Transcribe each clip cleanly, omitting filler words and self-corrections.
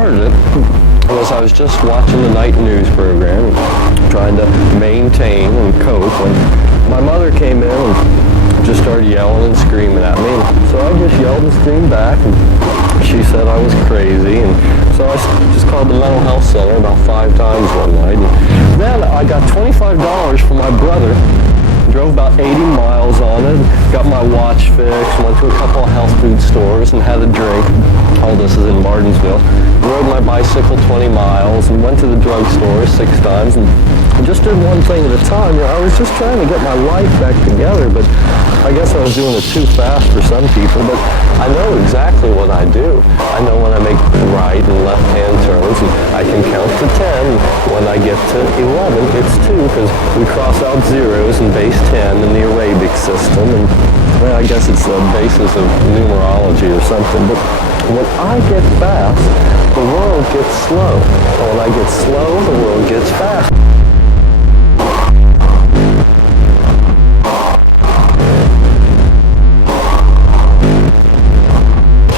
started it was I was just watching the night news program, trying to maintain and cope, when my mother came in and just started yelling and screaming at me. And so I just yelled and screamed back, and she said I was crazy. And so I just called the mental health center about 5 times one night. And then I got $25 from my brother. Drove about 80 miles on it, got my watch fixed, went to a couple of health food stores and had a drink. All this is in Martinsville. Rode my bicycle 20 miles and went to the drugstore 6 times and just did one thing at a time. You know, I was just trying to get my life back together, but I guess I was doing it too fast for some people, but I know exactly what I do. I know when I make right and left-hand turns, and I can count to 10. When I get to 11, it's 2, because we cross out zeros in base 10 in the Arabic system, and well, I guess it's the basis of numerology or something. But when I get fast, the world gets slow. And when I get slow, the world gets fast.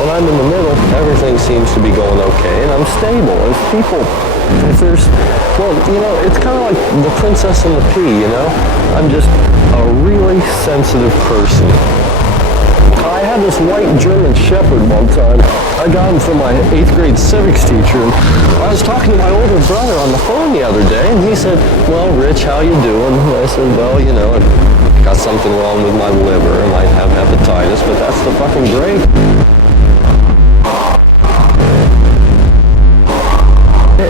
When I'm in the middle, everything seems to be going okay, and I'm stable. If there's, well, you know, it's kind of like the princess and the pea, you know? I'm just a really sensitive person. I had this white German Shepherd one time. I got him from my 8th grade civics teacher. And I was talking to my older brother on the phone the other day, and he said, well, Rich, how you doing? And I said, well, you know, I've got something wrong with my liver. I might have hepatitis, but that's the fucking great.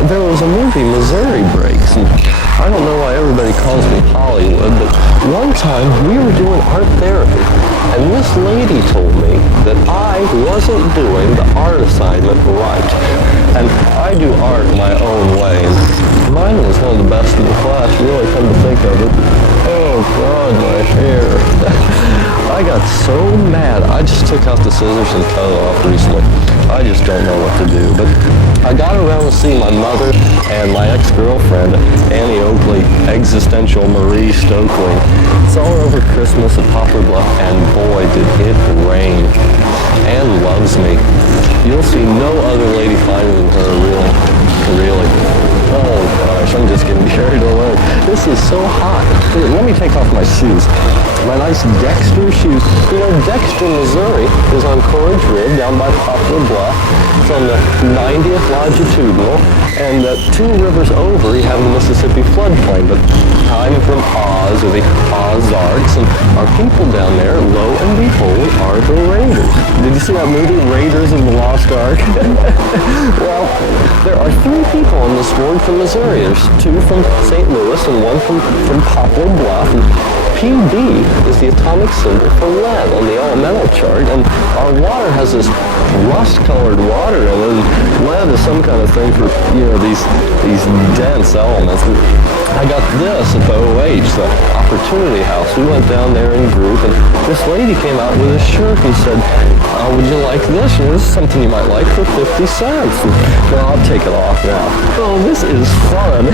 There was a movie, Missouri Breaks, and I don't know why everybody calls me Hollywood, but one time we were doing art therapy, and this lady told me that I wasn't doing the art assignment right. And I do art my own way, and mine was one of the best in the class, really, come to think of it. Oh God, my hair. I got so mad. I just took out the scissors and cut it off recently. I just don't know what to do, but I got around to see my mother and my ex-girlfriend, Annie Oakley, existential Marie Stokely. Saw her over Christmas at Poplar Bluff, and boy, did it rain. Anne loves me. You'll see no other lady finer than her, really. Oh gosh, I'm just getting carried away. This is so hot. Here, let me take off my shoes. My nice Dexter shoes. You know, Dexter, Missouri is on Courage Ridge down by Poplar Bluff. It's on the 90th longitudinal, and 2 rivers over you have the Mississippi floodplain. But I'm from Oz, or the Ozarks, and our people down there, lo and behold, are the Raiders. Did you see that movie, Raiders of the Lost Ark? Well, there are 3 people on this board from Missouri. There's 2 from St. Louis and 1 from Poplar Bluff. And PB is the atomic symbol for lead on the elemental chart, and our water has this rust-colored water in it, and lead is some kind of thing for, you know, these dense elements. And I got this at the OH, the Opportunity House. We went down there in group, and this lady came out with a shirt and said, oh, would you like this? You know, this is something you might like for 50 cents. And, well, I'll take it off now. Oh, this is fun.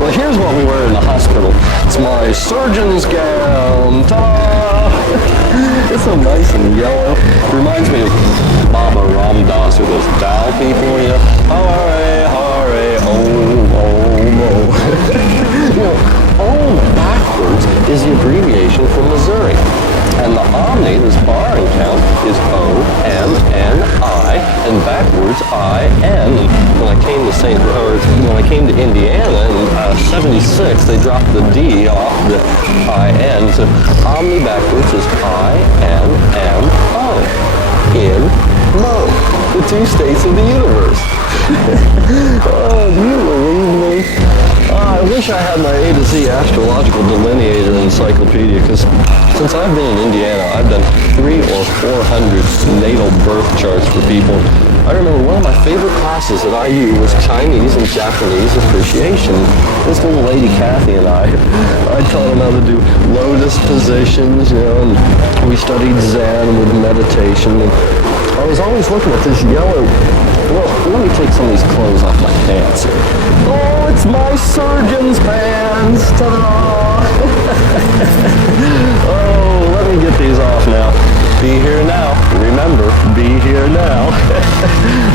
Well, here's what we wear in the hospital. It's my surgeon's gown. Ta-da! It's so nice and yellow. Reminds me of Baba Ramdas, or those Tao people, you know. Hare, hare, om, om, om. You know, om backwards is the abbreviation for Missouri. And the Omni, this barring count, is O-M-N-I, and backwards I-N. When I came to Indiana in 76, they dropped the D off the I-N, so Omni backwards is I-N-M-O. In Mo, the 2 states of the universe. Oh, do you believe me? I wish I had my A to Z astrological delineator encyclopedia, because since I've been in Indiana, I've done 300 or 400 natal birth charts for people. I remember one of my favorite classes at IU was Chinese and Japanese appreciation. This little lady, Kathy, and I taught them how to do lotus positions, you know, and we studied Zen with meditation. And I was always looking at this yellow. Well, let me take some of these clothes off my pants here. Oh, it's my surgeon's pants! Ta-da! Oh, let me get these off now. Be here now. Remember, be here now.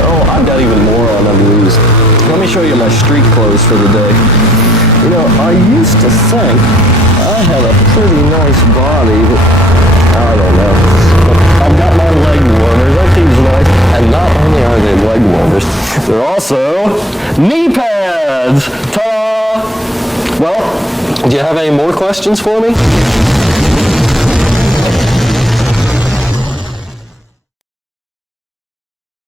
Oh, I I've got even more on under these. Let me show you my street clothes for the day. You know, I used to think I had a pretty nice body, but I don't know. But I've got my leg warmers. That seems nice. And not only are they leg warmers, they're also knee pads. Ta-da! Well, do you have any more questions for me?